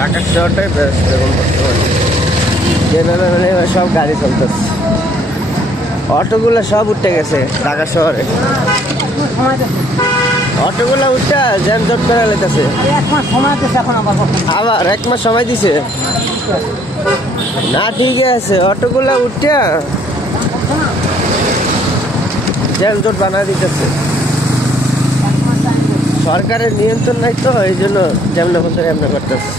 ঢাকা শহরটাই ব্যস্ত এখন বর্তমানে, যেভাবে মানে সব গাড়ি চলতেছে, অটোগুলো সব উঠে গেছে ঢাকা শহরে। অটোগুলো উঠে জ্যামজট করে লেগেছে। আবার 1 মাস সময় দিছে না, ঠিক আছে, অটোগুলো উঠে জ্যামজট বানা দিতেছে। সরকারের নিয়ন্ত্রণ নাই তো, এই জন্য যেমন করতেছে।